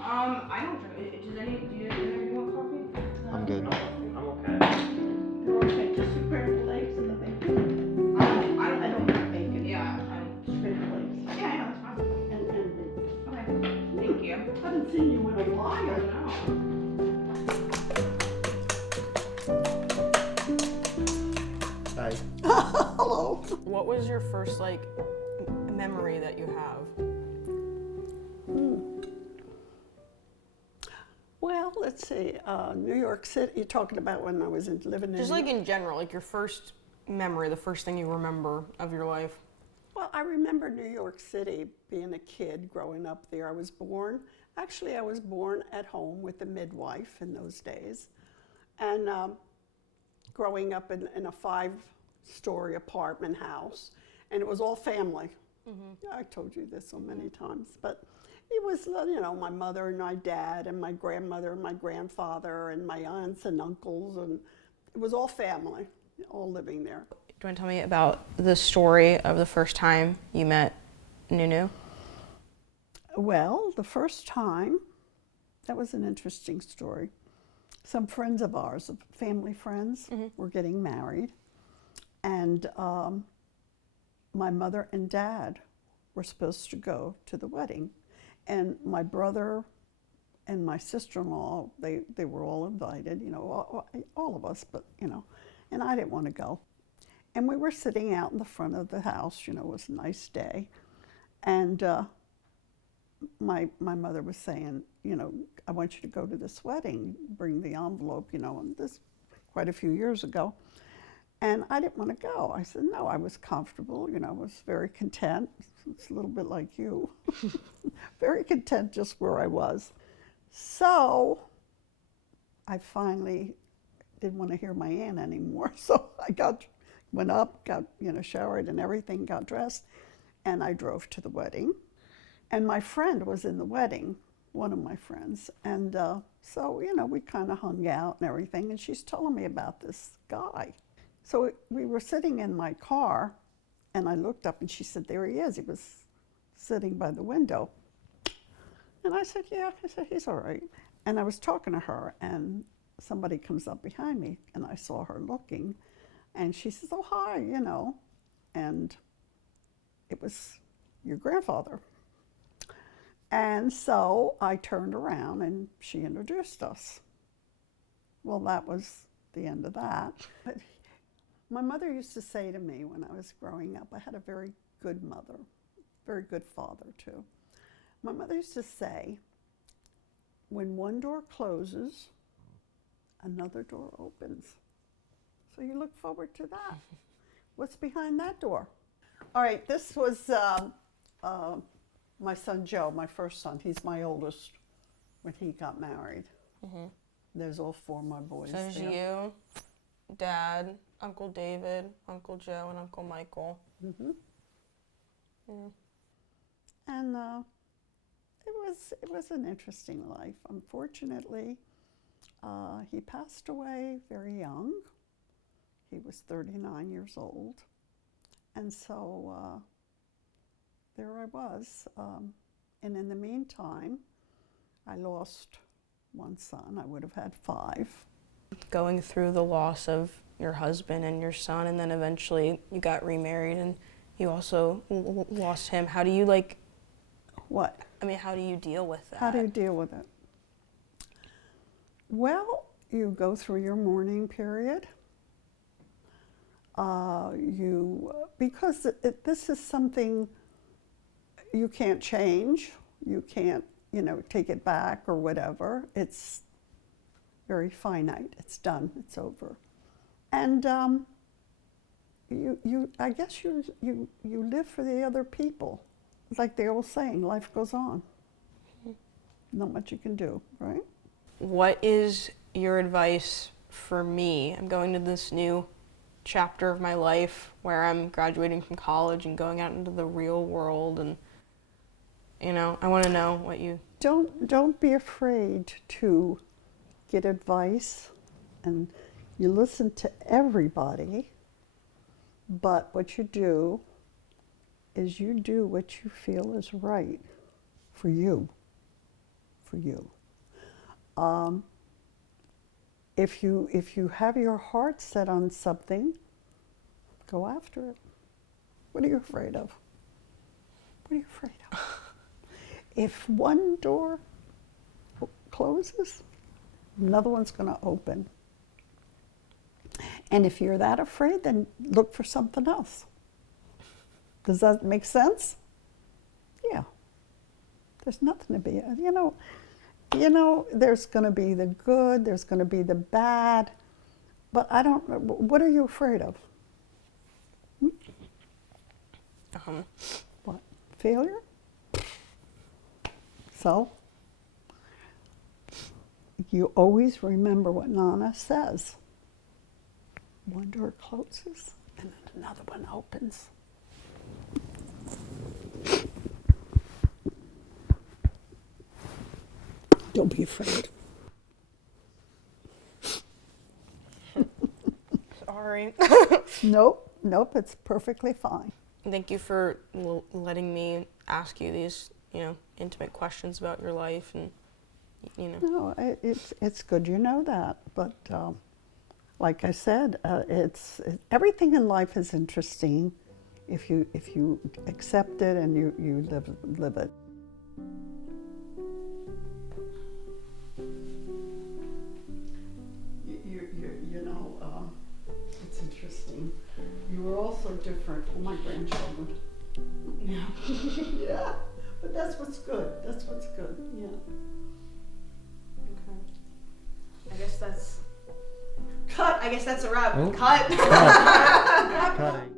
I don't drink. Do you want coffee? I'm good. I'm okay. You're okay, just scrambled eggs and the bacon. I don't have bacon. Yeah, I don't. Scrambled eggs. Yeah, yeah, that's fine. And bacon. Okay. Thank you. Haven't seen you in a I while. know. Hi. Hello. What was your first like memory that you have? Well, let's see. New York City. You're talking about when I was living in. Just like in general, like your first memory, the first thing you remember of your life. Well, I remember New York City being a kid growing up there. I was born at home with a midwife in those days, and growing up in a 5-story apartment house, and it was all family. I told you this so many times, but it was, my mother and my dad and my grandmother and my grandfather and my aunts and uncles, and it was all family, all living there. Do you want to tell me about the story of the first time you met Nunu? Well, the first time, that was an interesting story. Some friends of ours, family friends, were getting married, and my mother and dad were supposed to go to the wedding. And my brother and my sister-in-law, they were all invited, all of us, but, and I didn't want to go. And we were sitting out in the front of the house, it was a nice day. And my mother was saying, I want you to go to this wedding, bring the envelope, and this quite a few years ago. And I didn't want to go. I said, no, I was comfortable, I was very content. It's a little bit like you. Very content just where I was. So I finally didn't want to hear my aunt anymore. So I went up, got, showered and everything, got dressed, and I drove to the wedding. And my friend was in the wedding, one of my friends. And so, we kind of hung out and everything. And she's telling me about this guy. So we were sitting in my car, and I looked up, and she said, there he is. He was sitting by the window. And I said, yeah. I said, he's all right. And I was talking to her, and somebody comes up behind me, and I saw her looking. And she says, oh, hi, And it was your grandfather. And so I turned around, and she introduced us. Well, that was the end of that. But my mother used to say to me when I was growing up, I had a very good mother, very good father too. My mother used to say, when one door closes, another door opens. So you look forward to that. What's behind that door? All right, this was my son Joe, my first son. He's my oldest when he got married. There's all 4 of my boys. So there's you, Dad, Uncle David, Uncle Joe, and Uncle Michael. And it was an interesting life. Unfortunately, he passed away very young. He was 39 years old. And so there I was. And in the meantime, I lost one son. I would have had 5. Going through the loss of your husband and your son, and then eventually you got remarried and you also lost him. How do you What? I mean, how do you deal with that? How do you deal with it? Well, you go through your mourning period. Because this is something you can't change. You can't, take it back or whatever. It's very finite. It's done. It's over. And I guess you live for the other people. It's like the old saying, life goes on. Not much you can do, right? What is your advice for me? I'm going to this new chapter of my life where I'm graduating from college and going out into the real world, and I want to know what you... Don't be afraid to get advice, and you listen to everybody, but what you do is you do what you feel is right for you, for you. If you have your heart set on something, go after it. What are you afraid of? What are you afraid of? If one door closes, another one's going to open. And if you're that afraid, then look for something else. Does that make sense? Yeah. There's nothing to be, there's going to be the good, there's going to be the bad, but I don't, what are you afraid of? What? Failure? So, you always remember what Nana says. One door closes and then another one opens. Don't be afraid. Sorry. Nope, it's perfectly fine. Thank you for letting me ask you these, intimate questions about your life, and No, it's good you know that, but like I said, everything in life is interesting if you accept it and you live it. It's interesting. You were also different from my grandchildren. yeah. Yeah, but that's what's good. That's what's good. Yeah. Okay. I guess that's a wrap. Oh. Cut. Cutting.